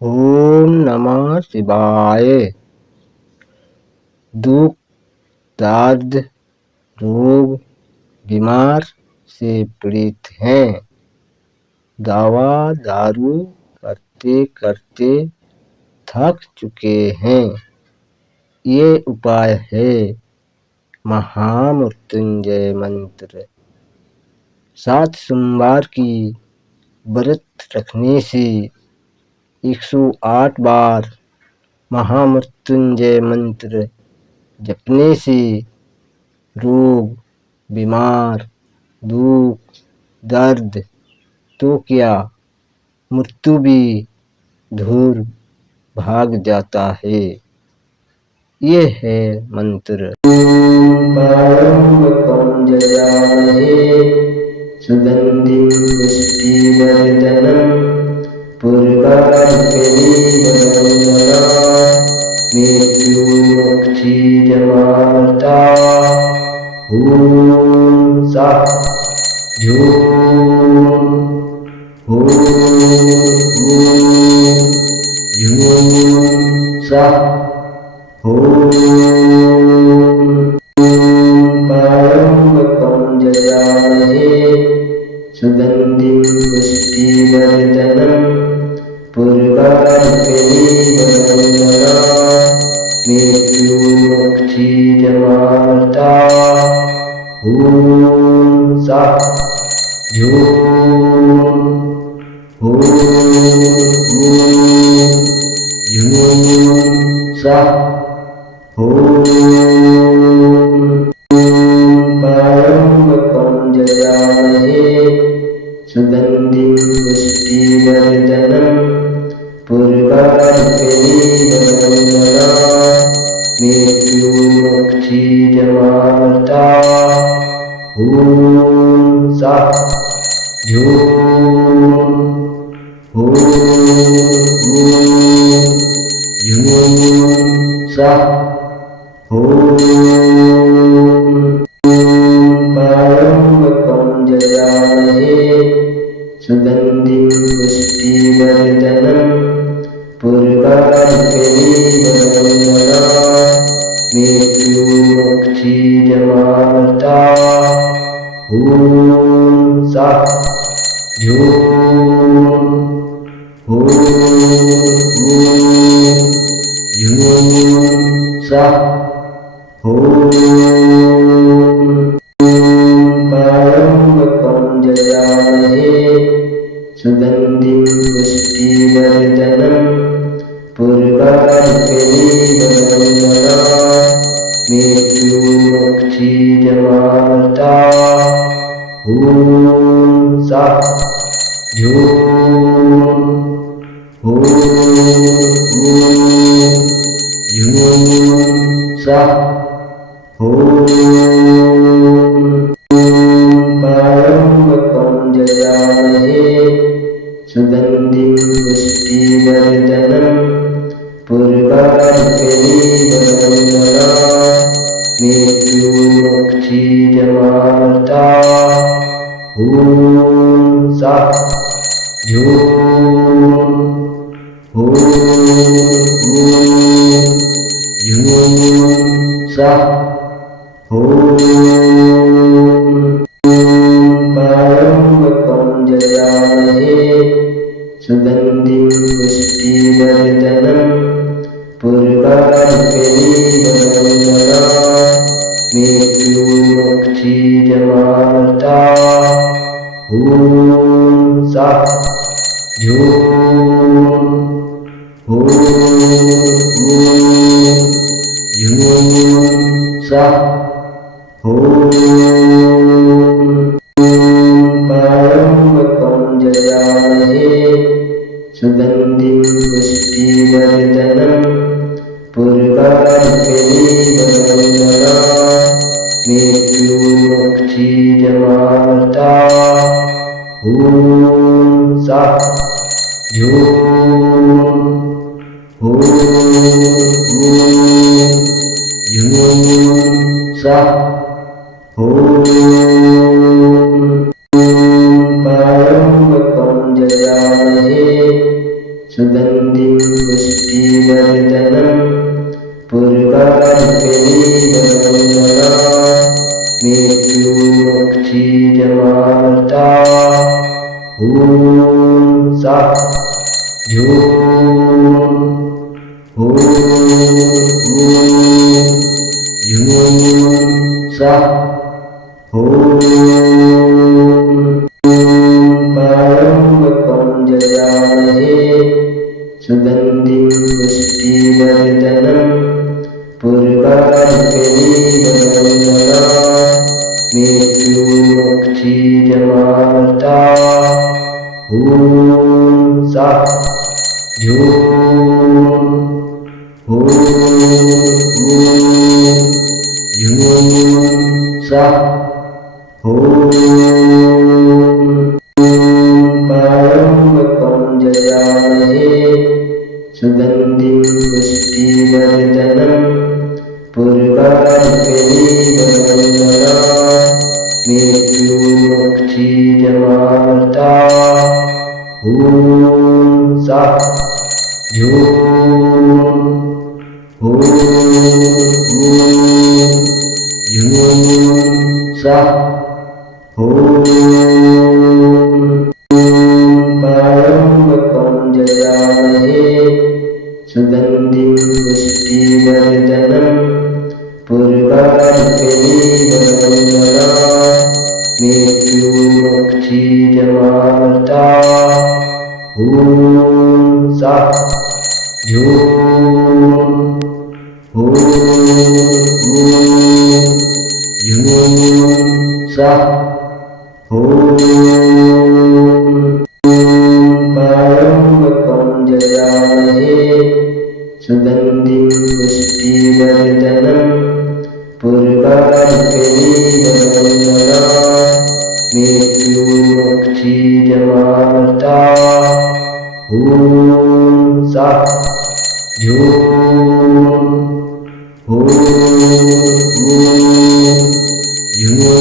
ओम नमः शिवाय। दुख, दर्द, रोग, बीमार से पीड़ित हैं। दवा दारू करते करते थक चुके हैं। ये उपाय है महामृत्युंजय मंत्र। 7 सोमवार की व्रत रखने से 108 बार महामृत्युंजय मंत्र जपने से रोग, बीमार, दुख, दर्द तो क्या मृत्यु भी दूर भाग जाता है। ये है मंत्र। सुगंधिं पुष्टिवर्धनम् पूर्वार्कनीवन्दना मृत्युमुक्षीयमार्ता ॐ सा झूं ॐ झूं सा ॐ सुगंधिं पुष्टिवर्धनम् पूर्वार्कनीवन्दना मृत्युमुक्षीयमार्ता ॐ सा झूं ॐ झूं सा ॐ सुगंधिं पुष्टिवर्धनम् पूर्वार्कनीवन्दना मृत्युमुक्षीयमार्ता ॐ सा झूं ॐ झूं सा ॐ सुगंधिं पुष्टिवर्धनम् पूर्वार्कनीवन्दना मृत्युमुक्षीयमार्ता ॐ सा झूं ॐ झूं सा ॐ सुगंधिं पुष्टिवर्धनम् पूर्वार्कनीवन्दना मृत्युमुक्षीयमार्ता ॐ सा झूं ॐ झूं सा ॐ सुगंधिं पुष्टिवर्धनम् पूर्वार्कनीवन्दना मृत्युमुक्षीयमार्ता ॐ सा झूं ॐ झूं सा ॐ सुगंधिं पुष्टिवर्धनम् पूर्वार्कनीवन्दना मृत्युमुक्षीयमार्ता ॐ सा झूं ॐ झूं सा ॐ सुगंधिं पुष्टिवर्धनम् पूर्वार्कनीवन्दना मृत्युमुक्षीयमार्ता ॐ सा झूं ॐ झूं सा ॐ सुगंधिं सुगन्धिं पुष्टिवर्धनं पूर्वार्कनीवमङ्गला मृत्युमोक्षीयमार्ता ॐ सा ह्यूं ॐ ह्यूं सा ॐ सुगन्धिं पुष्टिवर्धनं पूर्वार्कनीवमङ्गला मृत्युमोक्षीयमार्ता ॐ सा ह्यूं ॐ ह्यूं सा ॐ सुगन्धिं पुष्टिवर्धनं पूर्वार्कनीवमङ्गला मृत्युमोक्षीयमार्ता ॐ सा ह्यूं ॐ ह्यूं सा ॐ सुगन्धिं पुष्टिवर्धनं पूर्वार्कनीवमङ्गला मृत्युमोक्षीयमार्ता ॐ सा ह्यूं ॐ ह्यूं सा ॐ सुगन्धिं पुष्टिवर्धनं पूर्वार्कनीवमङ्गला मृत्युमोक्षीयमार्ता ॐ सा ह्यूं ॐ ह्यूं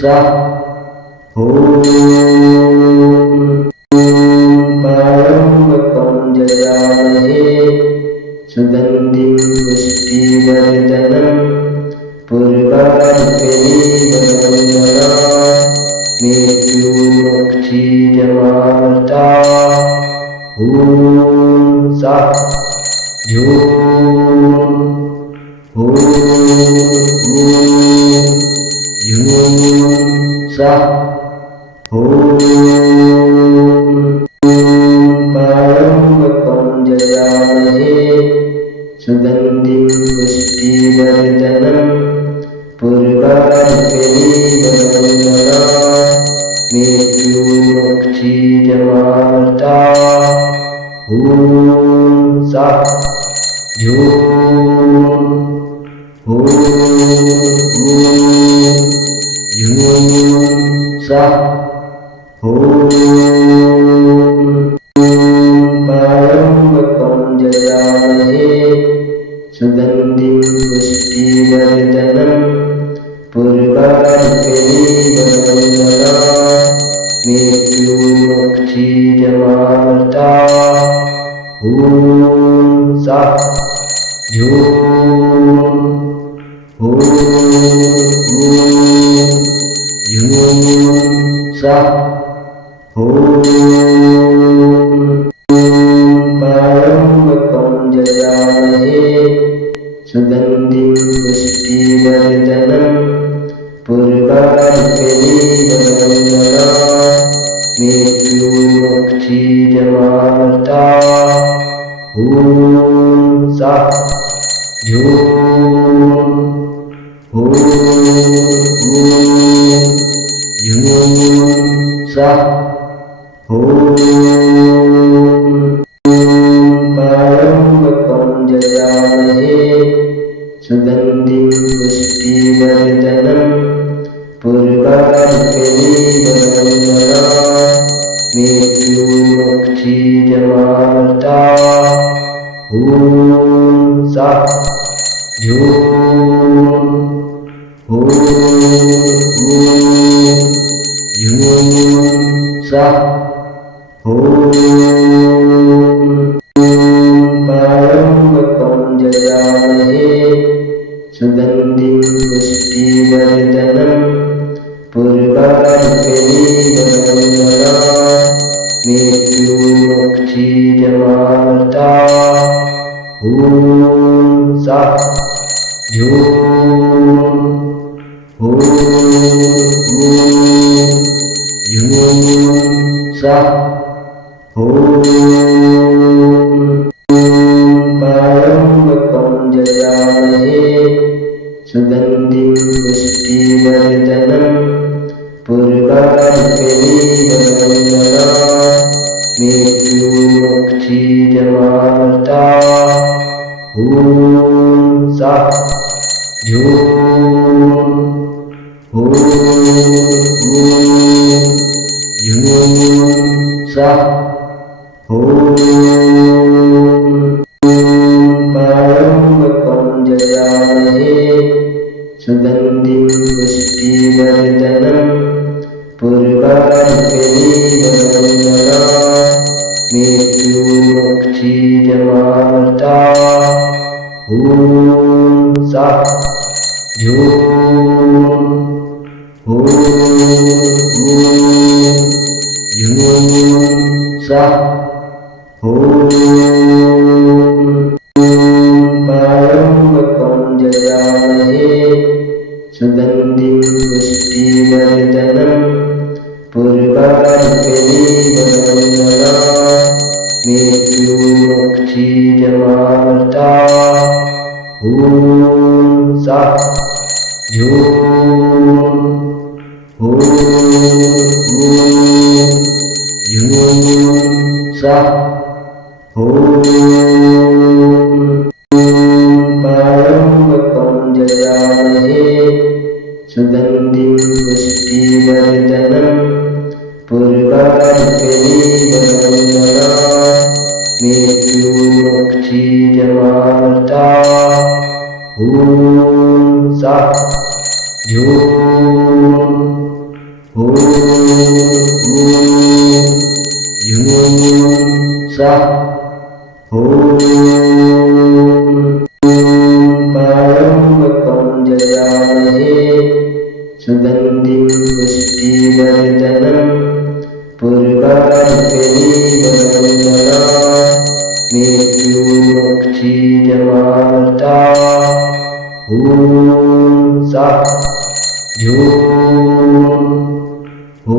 सा ॐ सुगन्धिं पुष्टिवर्धनं पूर्वार्कनीवमङ्गला मृत्युमोक्षीयमार्ता ॐ सा ह्यूं ॐ ह्यूं सा ॐ सुगन्धिं पुष्टिवर्धनं पूर्वार्कनीवमङ्गला मृत्युमोक्षीयमार्ता ॐ सा ह्यूं ॐ ह्यूं सा ॐ सुगन्धिं पुष्टिवर्धनं पूर्वार्कनीवमङ्गला मृत्युमोक्षीयमार्ता ॐ सा ह्यूं ॐ ह्यूं सा ॐ सुगन्धिं पुष्टिवर्धनं पूर्वार्कनीवमङ्गला मृत्युमोक्षीयमार्ता ॐ सा ह्यूं ॐ ह्यूं सा ॐ सुगन्धिं पुष्टिवर्धनं पूर्वार्कनीवमङ्गला मृत्युमोक्षीयमार्ता ॐ सा ह्यूं ॐ ह्यूं सा ॐ पुष्टिजमार्ता ॐ सा ह्यूं ॐ ह्यूं सा ॐ पायम्बकं जयामहे सुगन्धिं पुष्टिवर्धनं पूर्वार्कनीवमण्डला मृत्युमुक्षीजमार्ता ॐ सा ह्यूं ॐ ह्यूं सा ॐ पायम्बकं जयामहे सुगन्धिं पुष्टिवर्धनं पूर्वार्कनीवमण्डला मृत्युमुक्षीजमार्ता ॐ सा ह्यूं ॐ ह्यूं सा ॐ पायम्बकं जयामहे सुगन्धिं पुष्टिवर्धनं पूर्वार्कनीवमण्डला मृत्युमुक्षीजमार्ता ॐ सा ह्यूं ॐ ह्यूं सा ॐ पायम्बकं जयामहे सुगन्धिं पुष्टिवर्धनं पूर्वार्कनीवमण्डला मृत्युमुक्षीजमार्ता ॐ सा ह्यूं ॐ ह्यूं सा ॐ पायम्बकं जयामहे सुगन्धिं पुष्टिवर्धनं पूर्वार्कनीवमण्डला मृत्युमुक्षीजमार्ता ॐ सा ह्यूं ॐ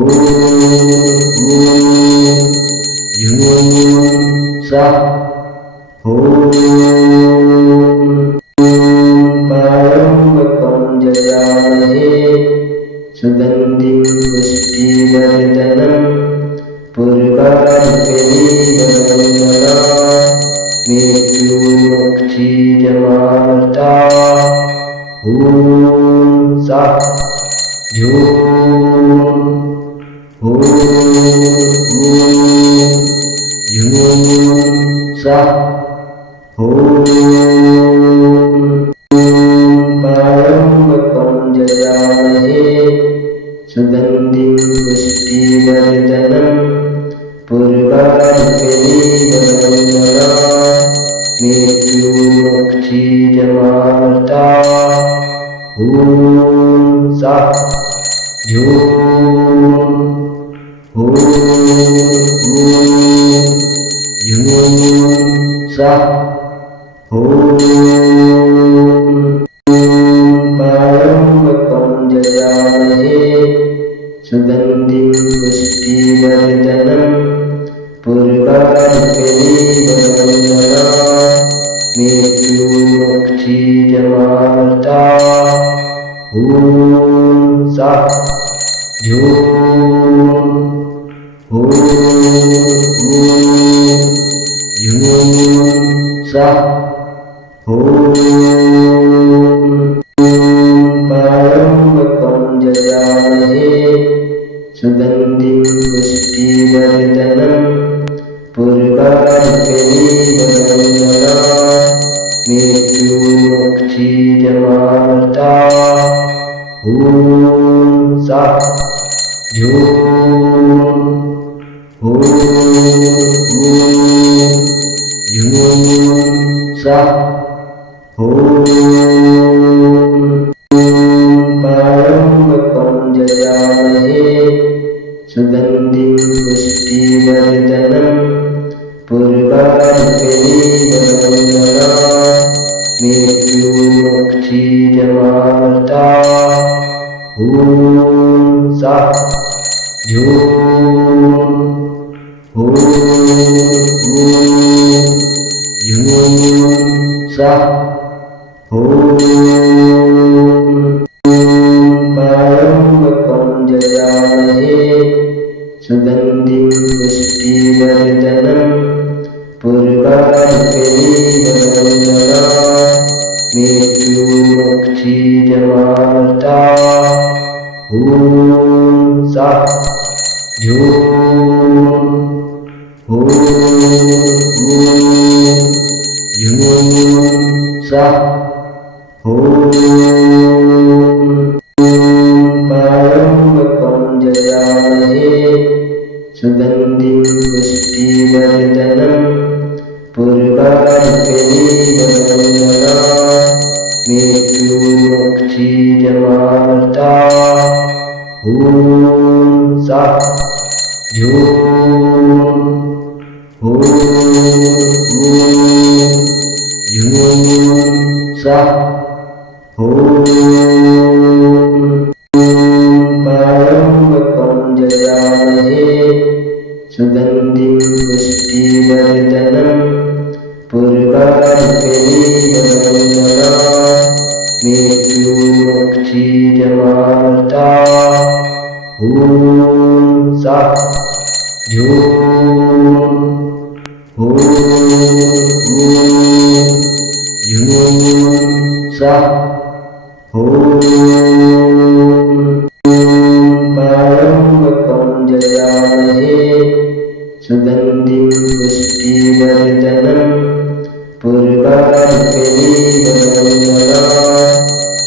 ह्यूं सा ॐ पायम्बकं जयामहे सुगन्धिं पुष्टिवर्धनं पूर्वार्कनीवमण्डला मृत्युमुक्षीजमार्ता ॐ सा ह्यूं ॐ ह्यूं सा ॐ पायम्बकं जयामहे सुगन्धिं पुष्टिवर्धनं पूर्वार्कनीवमण्डला मृत्युमुक्षीजमार्ता ॐ सा ह्यूं ॐ ह्यूं सा ॐ पायम्बकं जयामहे सुगन्धिं पुष्टिवर्धनं पूर्वार्कनीवमण्डला मृत्युमुक्षीजमार्ता ॐ सा ह्यूं ॐ ह्यूं सा ॐ पायम्बकं जयामहे सुगन्धिं पुष्टिवर्धनं पूर्वार्कनीवमण्डला मृत्युमुक्षीजमार्ता ॐ सा ह्यूं ॐ ह्यूं सा ॐ पायम्बकं जयामहे सुगन्धिं पुष्टिवर्धनं पूर्वानुपेनीवनन्दना मृत्युमुक्षीयमार्ता ॐ सा झूं ॐ झूं सा ॐ पायम्बकं जयामहे सुगन्धिं पुष्टिवर्धनं पूर्वानुपेनीवनन्दना मृत्युमुक्षीयमार्ता ॐ सा झूं ॐ झूं सा ॐ पायम्बकं जयामहे सुगन्धिं पुष्टिवर्धनं पूर्वानुपेनीवनन्दना मृत्युमुक्षीयमार्ता ॐ सा झूं ॐ झूं सा ॐ पायम्बकं जयामहे सुगन्धिं पुष्टिवर्धनं पूर्वानुपेनीवनन्दना मृत्युमुक्षीयमार्ता ॐ सा झूं ॐ झूं सा ॐ पायम्बकं जयामहे सुगन्धिं पुष्टिवर्धनं पूर्वानुपेनीवनन्दना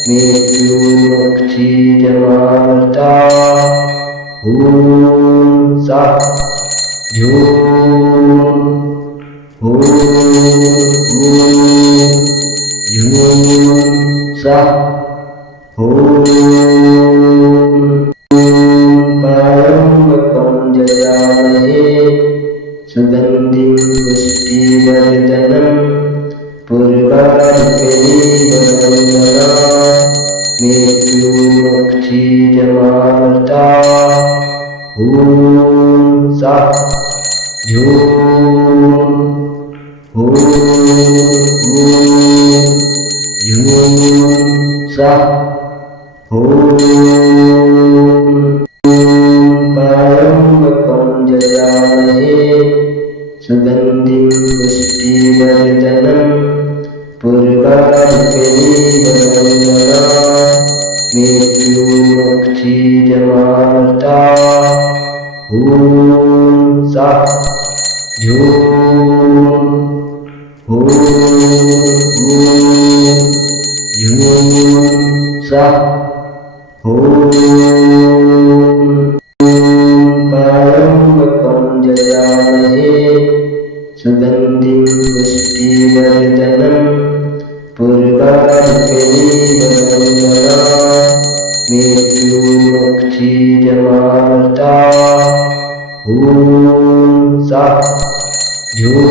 मृत्युमुक्षीयमार्ता ॐ सा झूं ॐ झूं सा ॐ पायम्बकं जयामहे सुगन्धिं पुष्टिवर्धनं पूर्वानुपेनीवनन्दना मृत्युमुक्षीयमार्ता ॐ सा झूं ॐ झूं सा ॐ पायम्बकं जयामहे सुगन्धिं पुष्टिवर्धनं पूर्वानुपेनीवनन्दना मृत्युमुक्षीयमार्ता ॐ सा झूं ॐ झूं सा ॐ पायम्बकं जयामहे सुगन्धिं पुष्टिवर्धनं पूर्वानुपेनीवनन्दना मृत्युमुक्षीयमार्ता ॐ सा झूं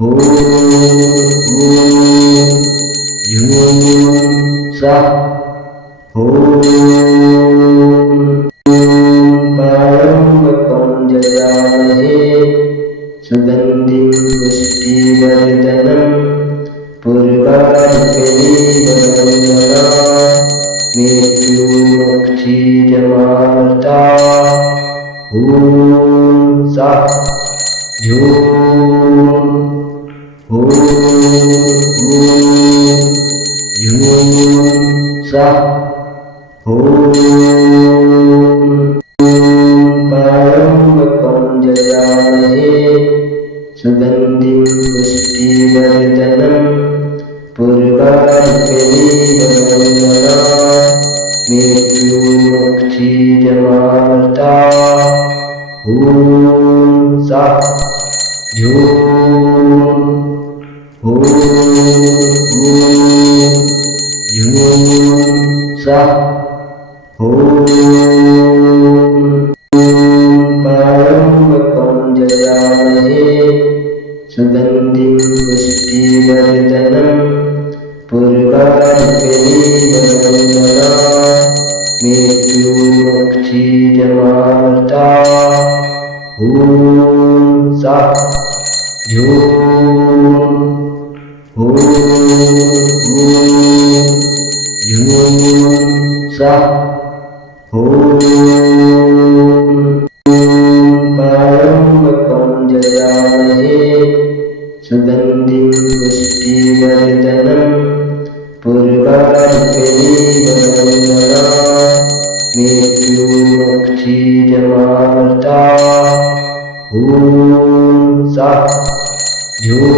ॐ झूं सा ॐ पायम्बकं जयामहे सुगन्धिं पुष्टिवर्धनं पूर्वानुपेनीवनन्दना मृत्युमुक्षीयमार्ता ॐ सा झूं ॐ झूं सा ॐ पायम्बकं जयामहे सुगन्धिं पुष्टिवर्धनं पूर्वानुपेनीवनन्दना मृत्युमुक्षीयमार्ता ॐ सा झूं ॐ झूं सा ॐ पायम्बकं जयामहे सुगन्धिं पुष्टिवर्धनं पूर्वार्कनीवमङ्गला मृत्युमक्षीयमार्ता ॐ सा ह्यूं ॐ ह्यूं सा ॐ पारम्पकं जयामहे सुगन्धिं पुष्टिवर्धनं पूर्वार्कनीवमङ्गला मृत्युमक्षीयमार्ता ॐ सा ह्यूं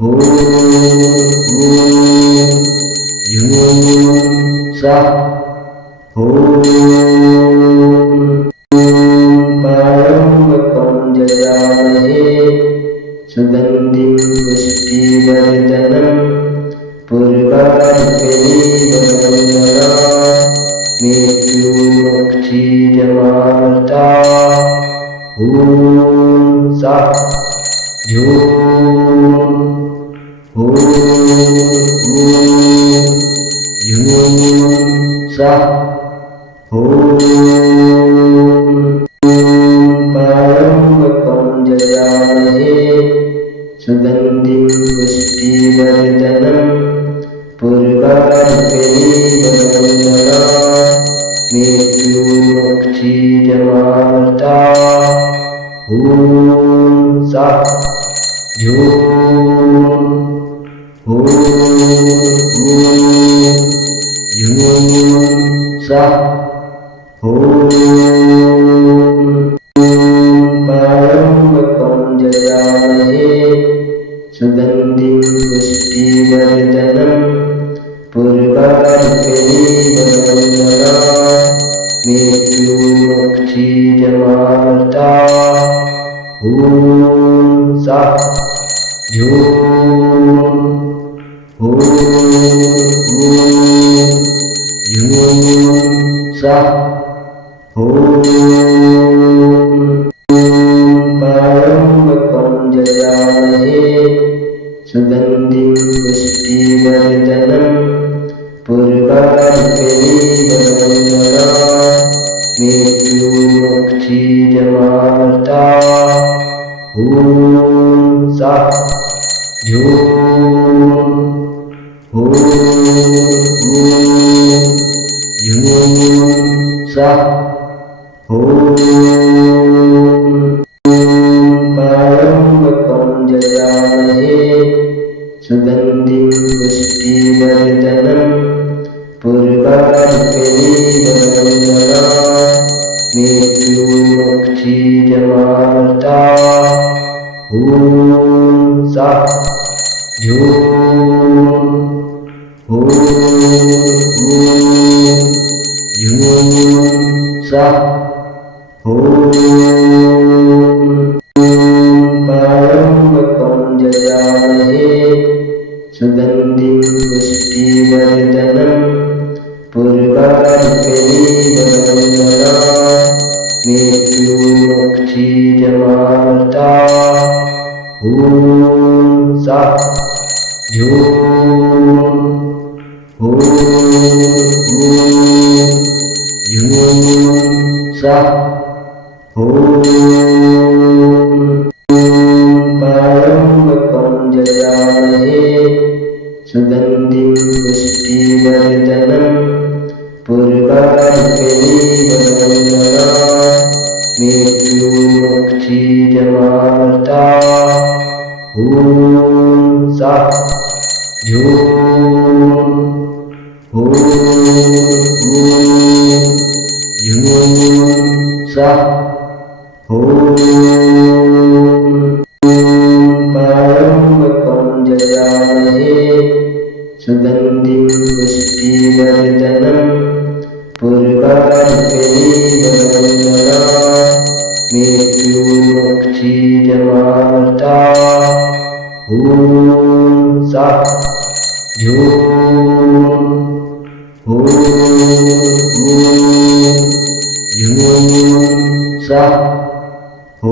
ॐ ह्यूं सा ॐ पारम्पकं जयामहे सुगन्धिं पुष्टिवर्धनं पूर्वार्कनीवमङ्गला मृत्युमक्षीयमार्ता ॐ सा ह्यूं ॐ ह्यूं सा ॐ पारम्पकं जयामहे सुगन्धिं पुष्टिवर्धनं पूर्वार्कनीवमङ्गला मृत्युमक्षीयमार्ता ॐ सा ह्यूं ॐ ह्यूं सा ॐ पारम्पकं जयामहे सुगन्धिं पुष्टिवर्धनं पूर्वार्कनीवमङ्गला मृत्युमक्षीयमार्ता ॐ सा ह्यूं ॐ ह्यूं सा ॐ पारम्पकं जयामहे सुगन्धिं पुष्टिवर्धनं पूर्वार्कनीवमङ्गला मृत्युमक्षीयमार्ता ॐ सा ह्यूं ॐ ह्यूं सा ॐ पारम्पकं जयामहे सुगन्धिं पुष्टिवर्धनं पूर्वार्कनीवमङ्गला मृत्युमक्षीयमार्ता ॐ सा ह्यूं ॐ ह्यूं सा ॐ पारम्पकं जयामहे सुगन्धिं पुष्टिवर्धनं पूर्वार्कनीवमङ्गला मृत्युमक्षीयमार्ता ॐ सा ह्यूं ॐ ह्यूं सा ॐ पारम्पकं जयामहे सुगन्धिं पुष्टिवर्धनं पूर्वार्कनीवमङ्गला मृत्युमक्षीयमार्ता ॐ सा ह्यूं ॐ ह्यूं सा ॐ पारम्पकं जयामहे सुगन्धिं पुष्टिवर्धनं पूर्वार्कनीवमङ्गला मृत्युमक्षीयमार्ता ॐ सा ह्यूं ॐ ह्यूं सा ॐ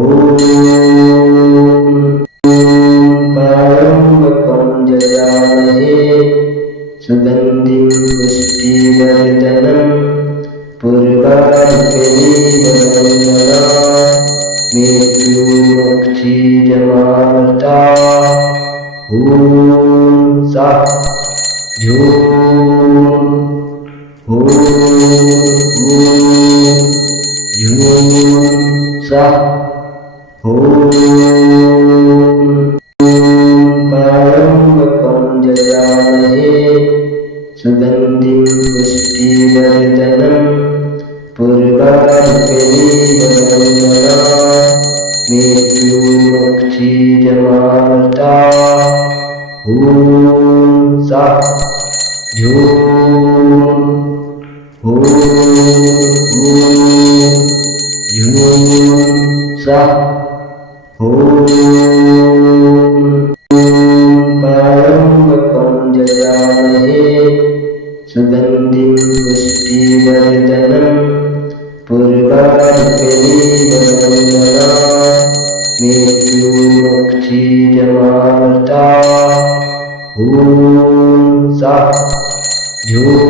क्षीरमामृता ॐ सः ह्यूं ॐ ह्यूं सः ॐ परमं जयामहे सुगन्धिं पुष्टिवर्धनं पूर्वार्कनीवन्दना मृत्युर्मुक्षीयमामृता ॐ सः ह्यूं ॐ ह्यूं सः ॐ परमं जयामहे सुगन्धिं पुष्टिवर्धनं पूर्वार्कनीवन्दना मृत्युर्मुक्षीयमामृता ॐ सः ह्यूं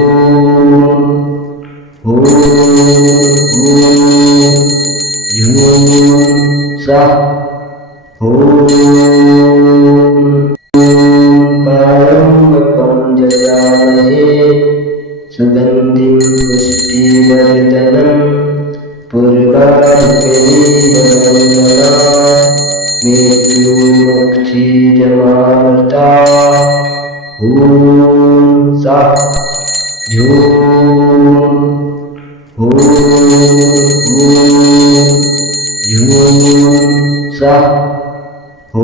ॐ ह्यूं सः ॐ परमं जयामहे सुगन्धिं पुष्टिवर्धनं पूर्वार्कनीवन्दना मृत्युर्मुक्षीयमामृता ॐ सः ह्यूं ॐ ह्यूं सः ॐ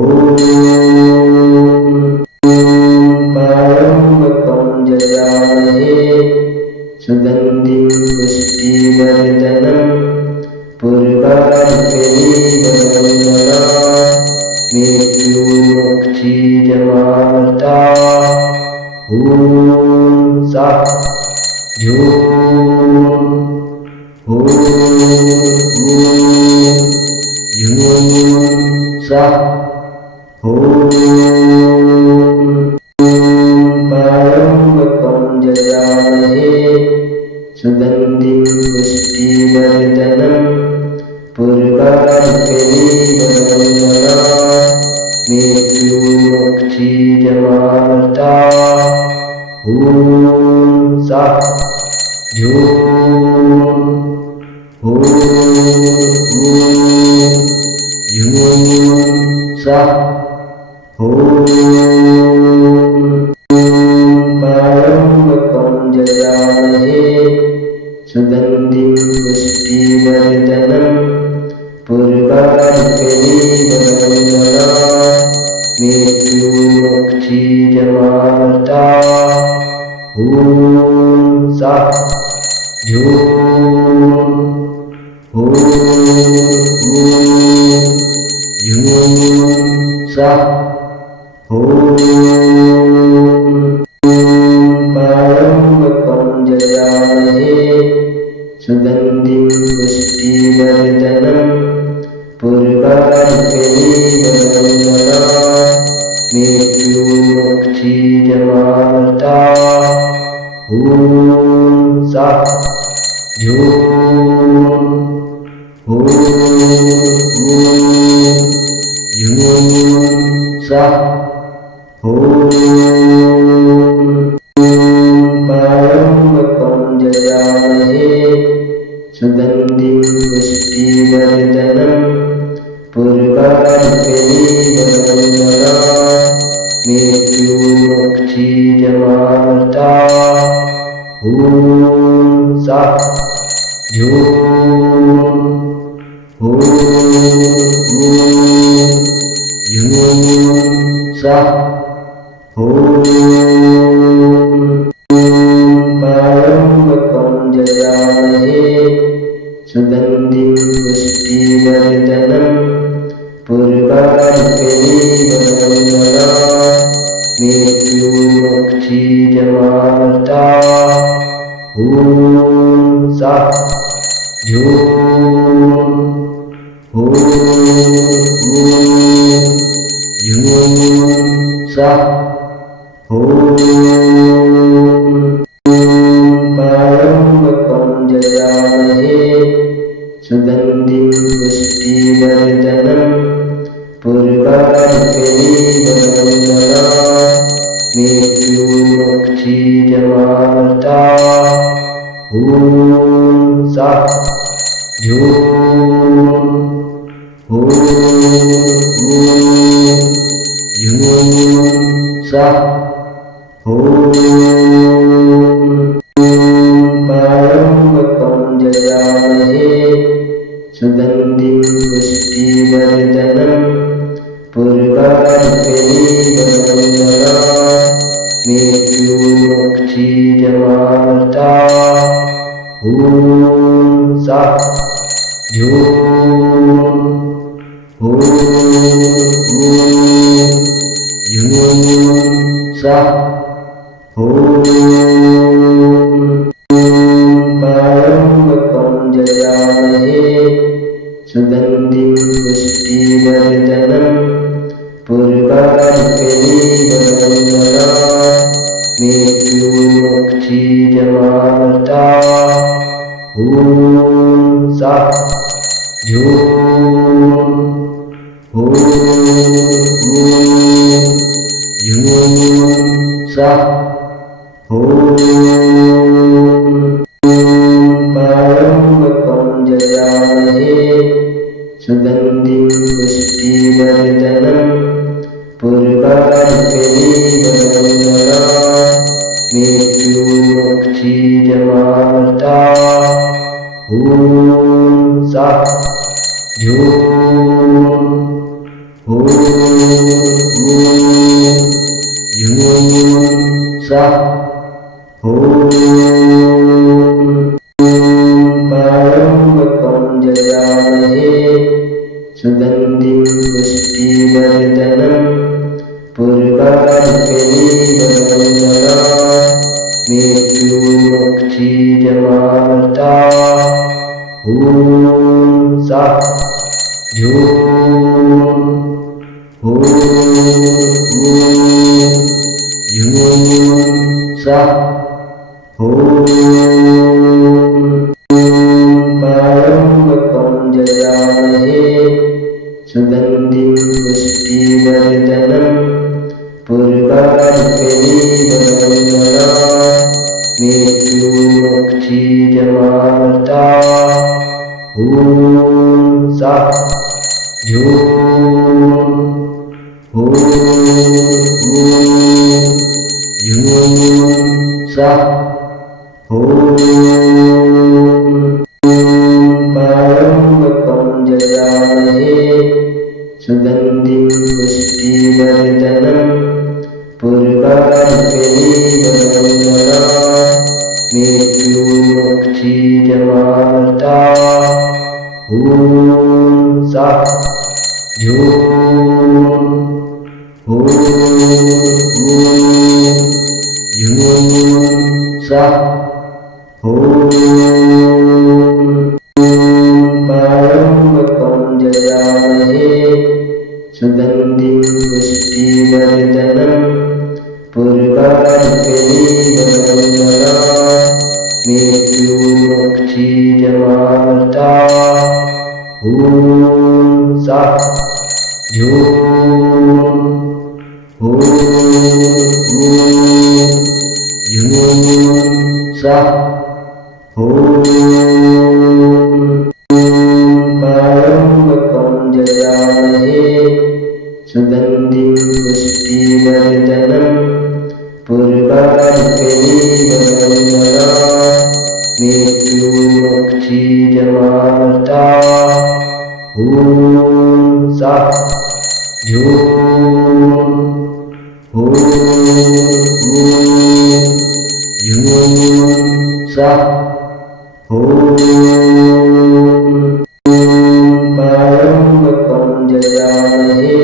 परमं जयामहे सुगन्धिं पुष्टिवर्धनं पूर्वार्कनीवन्दना मृत्युर्मुक्षीयमामृता ॐ सः ह्यूं ॐ ह्यूं सः ॐ परमं जयामहे सुगन्धिं पुष्टिवर्धनं पूर्वार्कनीवन्दना मृत्युर्मुक्षीयमामृता ॐ सः ह्यूं ॐ ह्यूं सः ॐ परमं जयामहे सुगन्धिं पुष्टिवर्धनं पूर्वार्कनीवन्दना मृत्युर्मुक्षीयमामृता ॐ सः ह्यूं ॐ ह्यूं सः ॐ परमं जयामहे सुगन्धिं पुष्टिवर्धनं पूर्वार्कनीवन्दना मृत्युर्मुक्षीयमामृता ॐ सः ह्यूं ॐ ह्यूं सः ॐ परमं जयामहे सुगन्धिं पुष्टिवर्धनं पूर्वार्कनीवन्दना मृत्युर्मुक्षीयमामृता ॐ सः ह्यूं ॐ ह्यूं सः ॐ परमं जयामहे सुगन्धिं पुष्टिवर्धनं पूर्वार्कनीवन्दना मृत्युर्मुक्षीयमामृता ॐ सः ह्यूं ॐ ह्यूं सः ॐ परमं जयामहे सुगन्धिं पुष्टिवर्धनं पूर्वार्कनीवनन्दना मृत्युमक्षीयमार्ता ॐ सा झूं ॐ झूं सा ॐ पारम्पकं जयामहे सुगन्धिं पुष्टिवर्धनं पूर्वार्कनीवनन्दना मृत्युमक्षीयमार्ता ॐ सा झूं ॐ झूं सा ॐ पारम्पकं जयामहे सुगन्धिं पुष्टिवर्धनं पूर्वार्कनीवनन्दना मृत्युमक्षीयमार्ता ॐ सा झूं ॐ झूं सा ॐ पारम्पकं जयामहे सुगन्धिं पुष्टिवर्धनं पूर्वार्कनीवनन्दना मृत्युमक्षीयमार्ता ॐ सा झूं ॐ झूं सा ॐ पारम्पकं जयामहे सुगन्धिं पुष्टिवर्धनं पूर्वार्कनीवनन्दना मृत्युमक्षीयमार्ता ॐ सा झूं ॐ झूं सा ॐ पारम्पकं जयामहे सुगन्धिं पुष्टिवर्धनं पूर्वार्कनीवनन्दना मृत्युमक्षीयमार्ता ॐ सा झूं ॐ झूं सा ॐ पारम्पकं जयामहे सुगन्धिं पुष्टिवर्धनं पूर्वार्कनीवनन्दना मृत्युमक्षीयमार्ता ॐ सा झूं ॐ झूं सा ॐ पारम्पकं जयामहे सुगन्धिं पुष्टिवर्धनं पूर्वार्कनीवनन्दना मृत्युमक्षीयमार्ता ॐ सा झूं ॐ झूं सा ॐ पारम्पकं जयामहे सुगन्धिं पुष्टिवर्धनं पूर्वार्कनीवनन्दना मृत्युमक्षीयमार्ता ॐ सा झूं ॐ झूं सा ॐ पारम्पकं जयामहे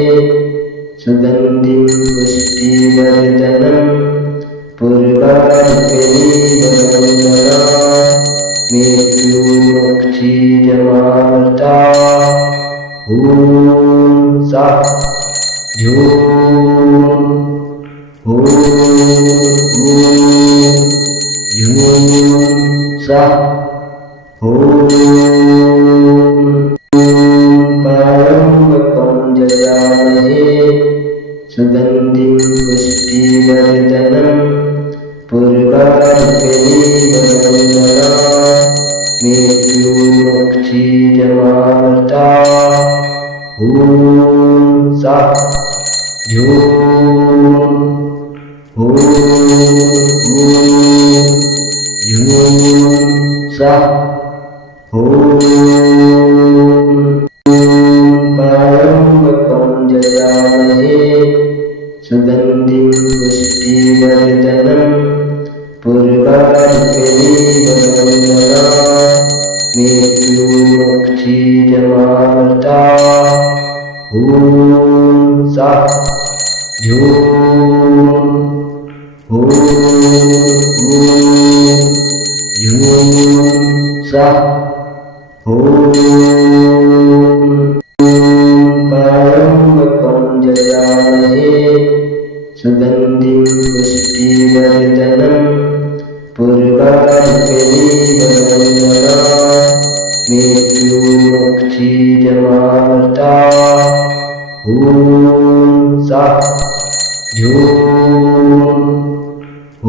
सुगन्धिं पुष्टिवर्धनं पूर्वार्कनीवनन्दना मृत्युमक्षीयमार्ता ॐ सा झूं ॐ झूं सा ॐ पारम्पकं जयामहे सुगन्धिं पुष्टिवर्धनं पूर्वार्कनीवमङ्गला मृत्युर्मुक्षीयमामृता ॐ सा ह्यूं ॐ ह्यूं सा ॐ पायम्बकं जयामहे सुगन्धिं पुष्टिवर्धनं पूर्वार्कनीवमङ्गला मृत्युर्मुक्षीयमामृता ॐ सा ह्यूं ॐ ह्यूं सा ॐ पायम्बकं जयामहे सुगन्धिं पुष्टिवर्धनं पूर्वार्कनीवमङ्गला मृत्युर्मुक्षीयमामृता ॐ सा ह्यूं ॐ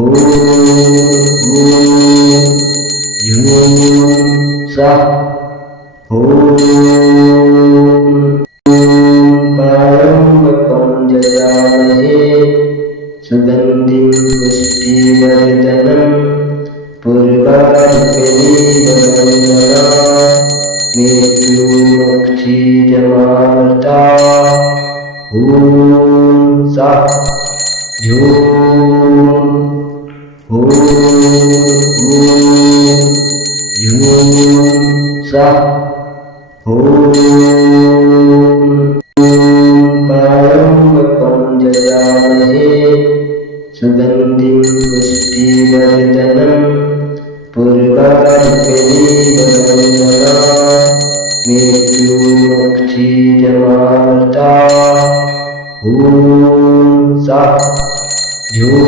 ह्यूं सा ॐ पायम्बकं जयामहे सुगन्धिं पुष्टिवर्धनं पूर्वार्कनीवमङ्गला मृत्युर्मुक्षीयमामृता ॐ सा ह्यूं ॐ ह्यूं सा ॐ पायम्बकं जयामहे सुगन्धिं पुष्टिवर्धनं पूर्वार्कनीवमङ्गला मृत्युर्मुक्षीयमामृता ॐ सा ह्यूं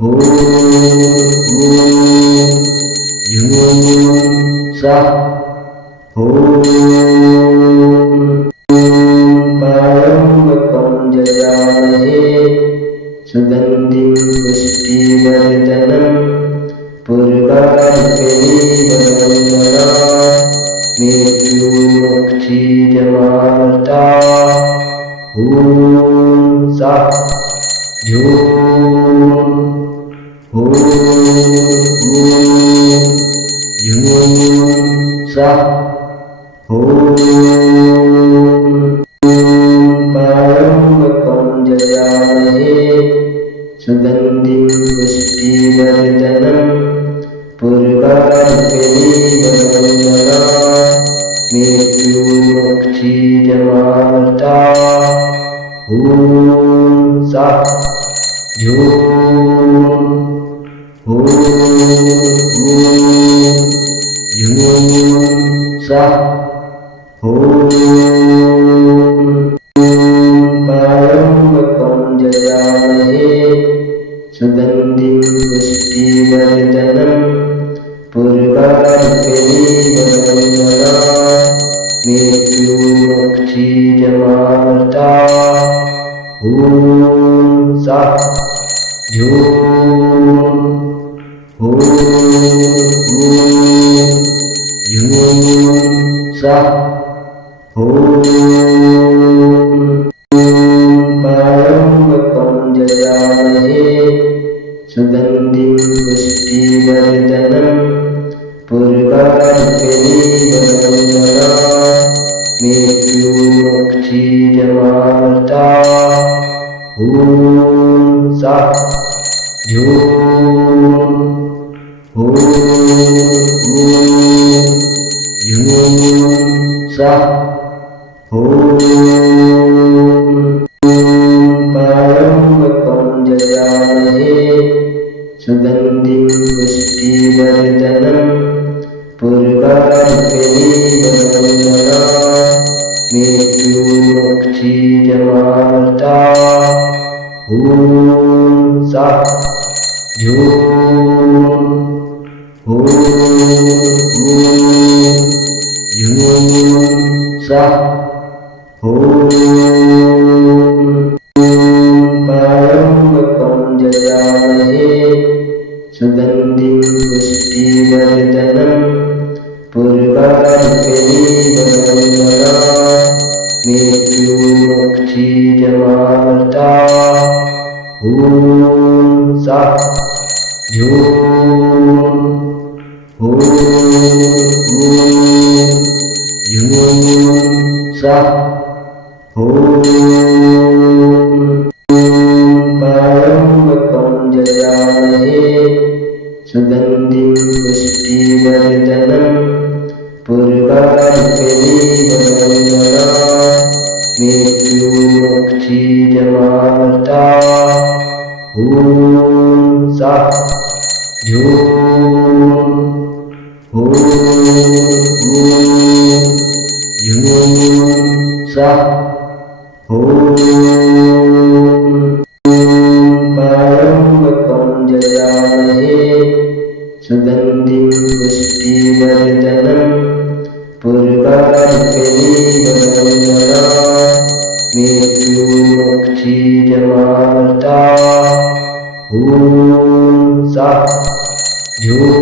ॐ ह्यूं सा ॐ पायम्बकं जयामहे सुगन्धिं पुष्टिवर्धनं पूर्वार्कनीवमङ्गला मृत्युर्मुक्षीयमामृता ॐ सा ह्यूं ॐ ह्यूं सा ॐ पायम्बकं जयामहे सुगन्धिं पुष्टिवर्धनं पूर्वार्कनीवमङ्गला मृत्युर्मुक्षीयमामृता ॐ सा ह्यूं ॐ ह्यूं सा ॐ पायम्बकं जयामहे सुगन्धिं पुष्टिवर्धनं पूर्वार्कनीवमङ्गला मृत्युर्मुक्षीयमामृता ॐ सा ह्यूं ॐ ह्यूं सा ॐ पायम्बकं जयामहे सुगन्धिं पुष्टिवर्धनं पूर्वार्कनीवमङ्गला मृत्युर्मुक्षीयमामृता ॐ सा ह्यूं ॐ ह्यूं सा ॐ पायम्बकं जयामहे सुगन्धिं पुष्टिवर्धनं पूर्वार्कनीवमङ्गला मृत्युर्मुक्षीयमामृता ॐ सा ह्यूं ॐ ह्यूं सा ॐ मृत्युर्मुक्षीयमामृता ॐ सः ह्यूं ॐ ह्यूं सः ॐ परमकं जयामहे सुगन्धिं पुष्टिवर्धनं पूर्वार्कनीवमङ्गला मृत्युर्मुक्षीयमामृता ॐ सः ह्यूं ॐ ह्यूं सः ॐ परमकं जयामहे सुगन्धिं पुष्टिवर्धनं पूर्वार्कनीवमङ्गला मृत्युर्मुक्षीयमामृता ॐ सः ह्यूं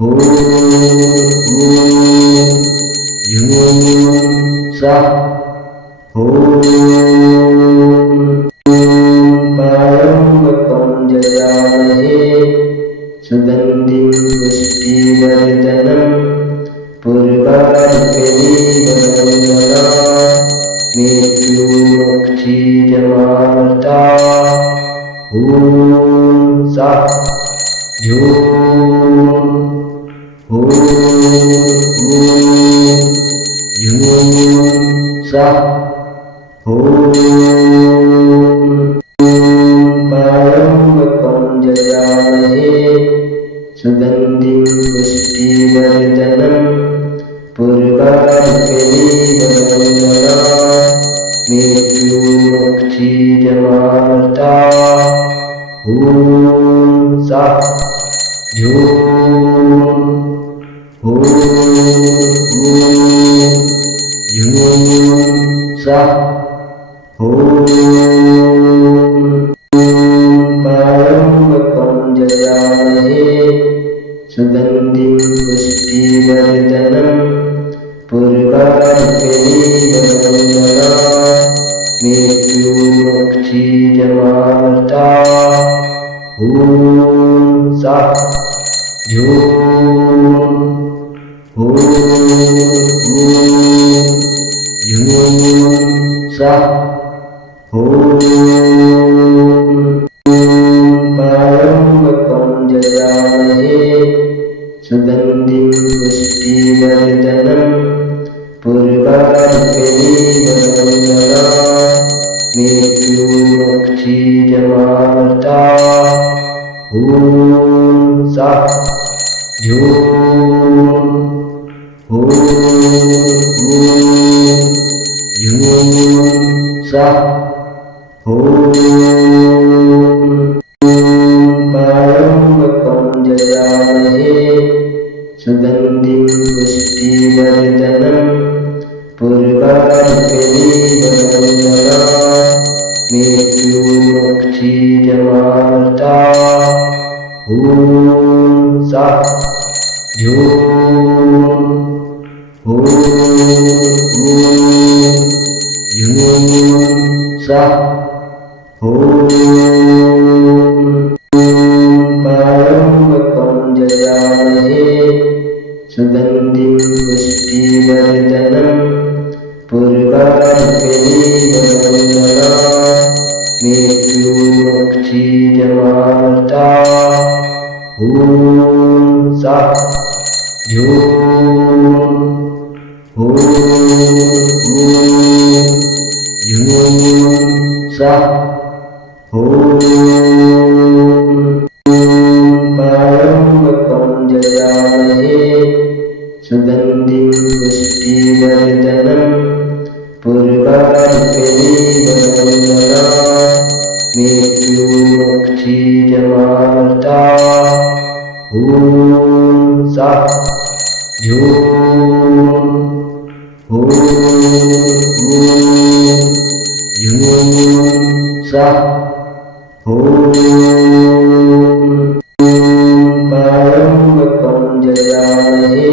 ॐ ह्यूं सः ॐ परमकं जयामहे सुगन्धिं पुष्टिवर्धनं पूर्वार्कनीवमङ्गला मृत्युर्मुक्षीयमामृता ॐ सः ह्यूं ॐ ह्यूं सः ॐ परमकं जयामहे सुगन्धिं पुष्टिवर्धनं पूर्वार्कनीवमङ्गला मृत्युर्मुक्षीयमामृता ॐ सः ह्यूं ॐ ह्यूं सः ॐ परमकं जयामहे सुगन्धिं पुष्टिवर्धनं पूर्वार्कनीवमङ्गला मृत्युर्मुक्षीयमामृता ॐ सः ह्यूं ॐ ह्यूं सः ॐ परमकं जयामहे सुगन्धिं पुष्टिवर्धनं पूर्वार्कनीवमङ्गला मृत्युर्मुक्षीयमामृता ॐ सः ह्यूं ॐ ह्यूं सः ॐ परमकं जयामहे सुगन्धिं पुष्टिवर्धनं पूर्वार्कनीवमङ्गला मृत्युर्मुक्षीयमामृता ॐ सः ह्यूं ॐ ह्यूं सः ॐ परमकं जयामहे सुगन्धिं पुष्टिवर्धनं पूर्वार्कनीवमङ्गला मृत्युर्मुक्षीयमामृता ॐ सः ह्यूं ॐ ह्यूं सः ॐ परमकं जयामहे सुगन्धिं पुष्टिवर्धनं पूर्वार्कनीवमङ्गला मृत्युर्मुक्षीयमामृता ॐ सः ह्यूं ॐ ह्यूं सः ॐ परमकं जयामहे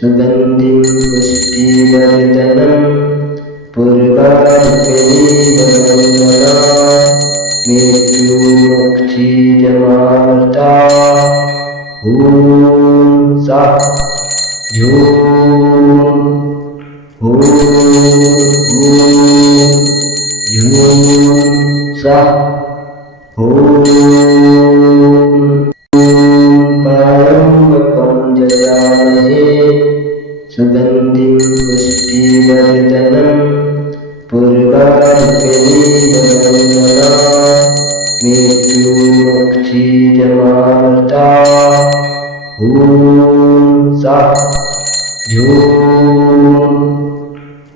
सुगन्धिं पुष्टिवर्धनं पूर्वार्कनीवनन्दना मृत्युमक्षीयमार्ता ॐ सः ह्यूं ॐ ह्यूं सः ॐ पारम्पकं जयामहे सुगन्धिं पुष्टिवर्धनं पूर्वार्कनीवनन्दना मृत्युमक्षीयमार्ता ॐ सः ह्यूं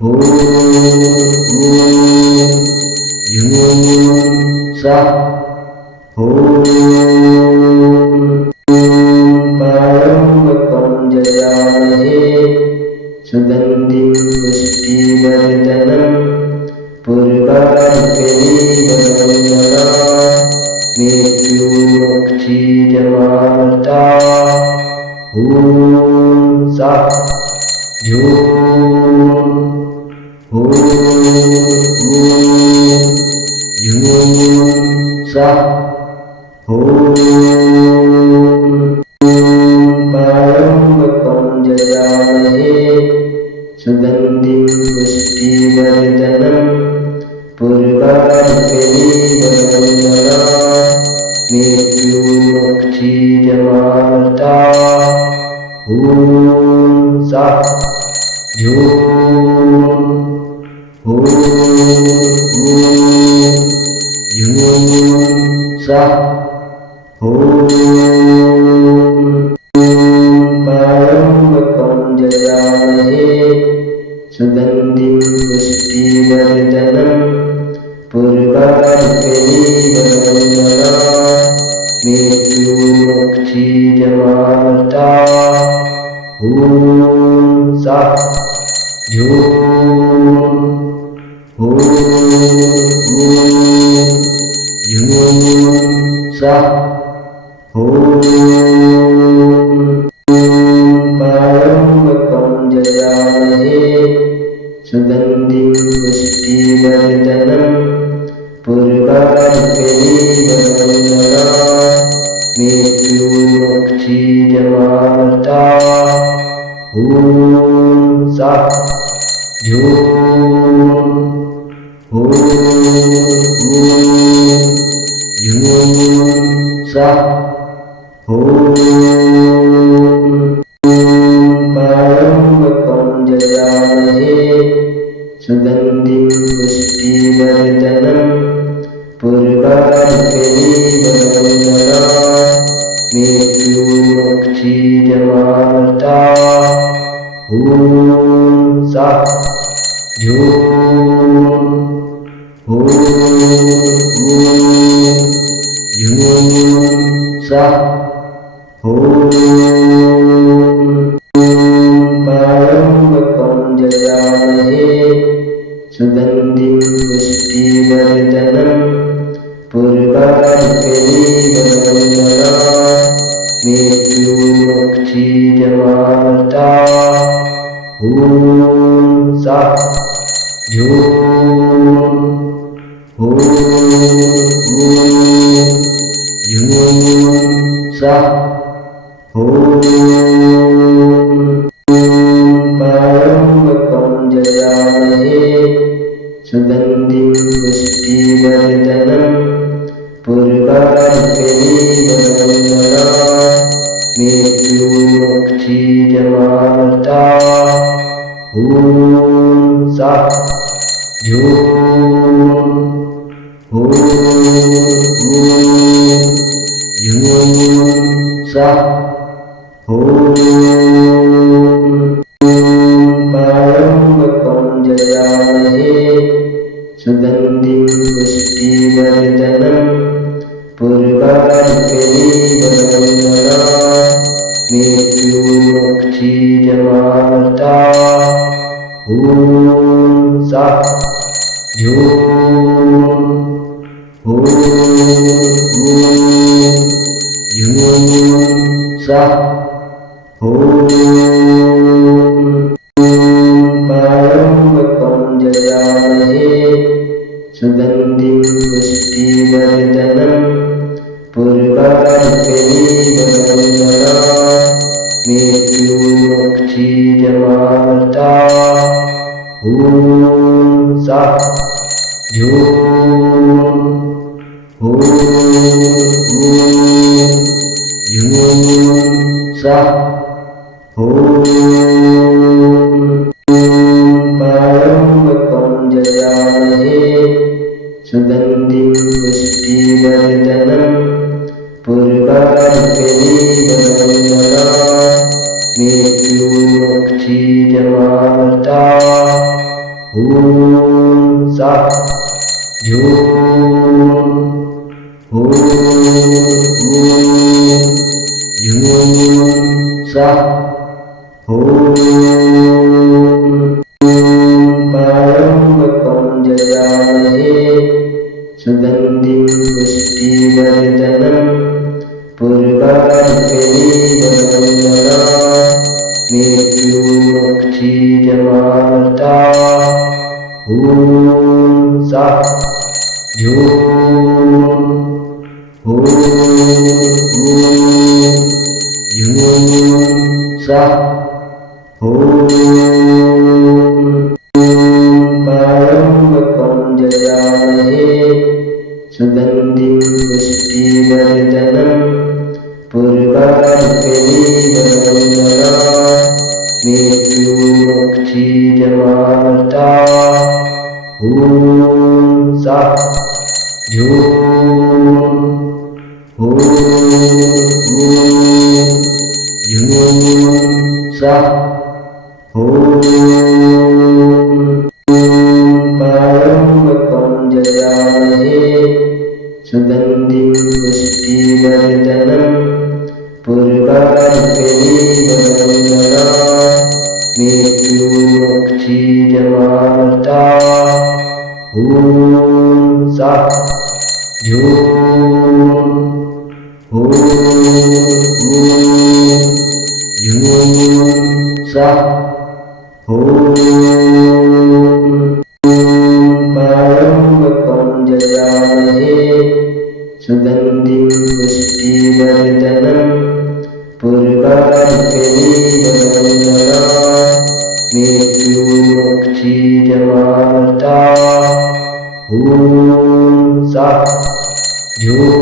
ॐ ह्यूं सः ॐ पारम्पकं जयामहे सुगन्धिं पुष्टिवर्धनं पूर्वार्कनीवनन्दना मृत्युमक्षीयमार्ता ॐ सः ह्यूं ॐ ह्यूं सः ॐ पारम्पकं जयामहे सुगन्धिं पुष्टिवर्धनं पूर्वार्कनीवनन्दना मृत्युमक्षीयमार्ता ॐ सः ह्यूं ॐ ह्यूं सः ॐ पारम्पकं जयामहे सुगन्धिं पुष्टिवर्धनं पूर्वार्कनीवनन्दना मृत्युमक्षीयमार्ता ॐ सः ह्यूं ॐ ह्यूं सः ॐ पारम्पकं जयामहे सुगन्धिं पुष्टिवर्धनं पूर्वार्कनीवनन्दना मृत्युमक्षीयमार्ता ॐ सः ह्यूं ॐ ह्यूं सः ॐ पारम्पकं जयामहे सुगन्धिं पुष्टिवर्धनं पूर्वार्कनीवनन्दना मृत्युमक्षीयमार्ता ॐ सः ह्यूं ॐ ह्यूं सः ॐ पारम्पकं जयामहे सुगन्धिं पुष्टिवर्धनं पूर्वार्कनीवनन्दना मृत्युमक्षीयमार्ता ॐ सः ह्यूं ॐ ह्यूं सः ॐ पारम्पकं जयामहे सुगन्धिं पुष्टिवर्धनं पूर्वार्कनीवनन्दना मृत्युमक्षीयमार्ता ॐ सः ह्यूं ॐ ह्यूं सः ॐ पारम्पकं जयामहे सुगन्धिं पुष्टिवर्धनं पूर्वार्कनीवनन्दना मृत्युमक्षीयमार्ता ॐ सः ह्यूं ॐ ह्यूं सः ॐ पारम्पकं जयामहे सुगन्धिं पुष्टिवर्धनं पूर्वार्कनीवमङ्गला मृत्युमोक्षीयमामृता ॐ सः ह्यूं ॐ ह्यूं सः ॐ सुगन्धिं पुष्टिवर्धनं पूर्वार्कनीवमङ्गला मृत्युमोक्षीयमामृता ॐ सः ह्यूं ॐ ह्यूं सः ॐ सुगन्धिं पुष्टिवर्धनं पूर्वार्कनीवमङ्गला मृत्युमोक्षीयमामृता ॐ सः ह्यूं ॐ ह्यूं सः ॐ सुगन्धिं पुष्टिवर्धनं पूर्वार्कनीवमङ्गला मृत्युमोक्षीयमामृता ॐ सः ह्यूं ॐ ह्यूं सः ॐ सुगन्धिं पुष्टिवर्धनं पूर्वार्कनीवमङ्गला मृत्युमोक्षीयमामृता ॐ सः ह्यूं ॐ ह्यूं सः ॐ सुगन्धिं पुष्टिवर्धनं पूर्वार्कनीवमङ्गला मृत्युमोक्षीयमामृता ॐ सः ह्यूं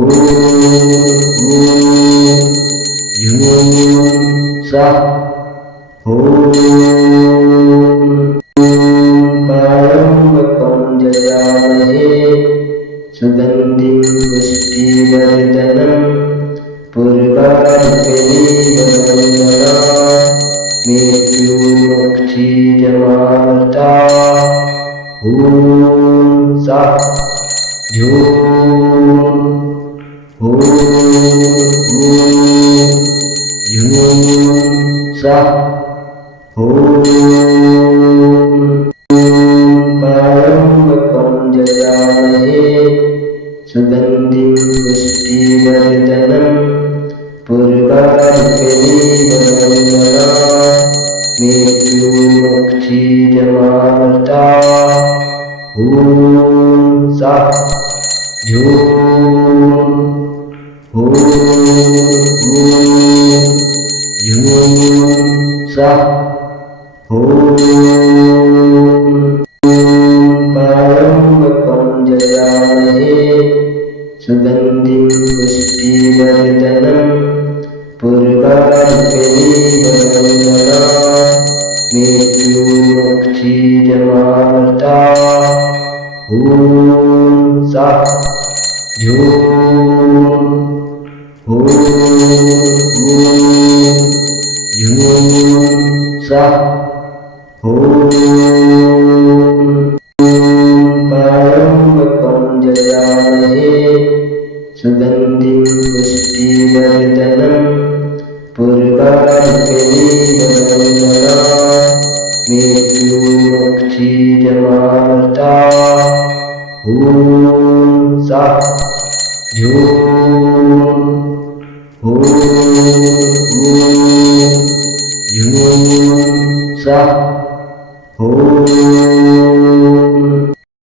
ॐ ह्यूं सः ॐ सुगन्धिं पुष्टिवर्धनं पूर्वार्कनीवमङ्गला मृत्युमोक्षीयमामृता ॐ सः ह्यूं ॐ ह्यूं सः ॐ सुगन्धिं पुष्टिवर्धनं पूर्वार्कनीवमङ्गला मृत्युमोक्षीयमामृता ॐ सः ह्यूं ॐ ह्यूं सः ॐ सुगन्धिं पुष्टिवर्धनं पूर्वार्कनीवमङ्गला मृत्युमोक्षीयमामृता ॐ सः ह्यूं ॐ ह्यूं सः ॐ सुगन्धिं पुष्टिवर्धनं पूर्वार्कनीवमङ्गला मृत्युमोक्षीयमामृता ॐ सः ह्यूं ॐ ह्यूं सः ॐ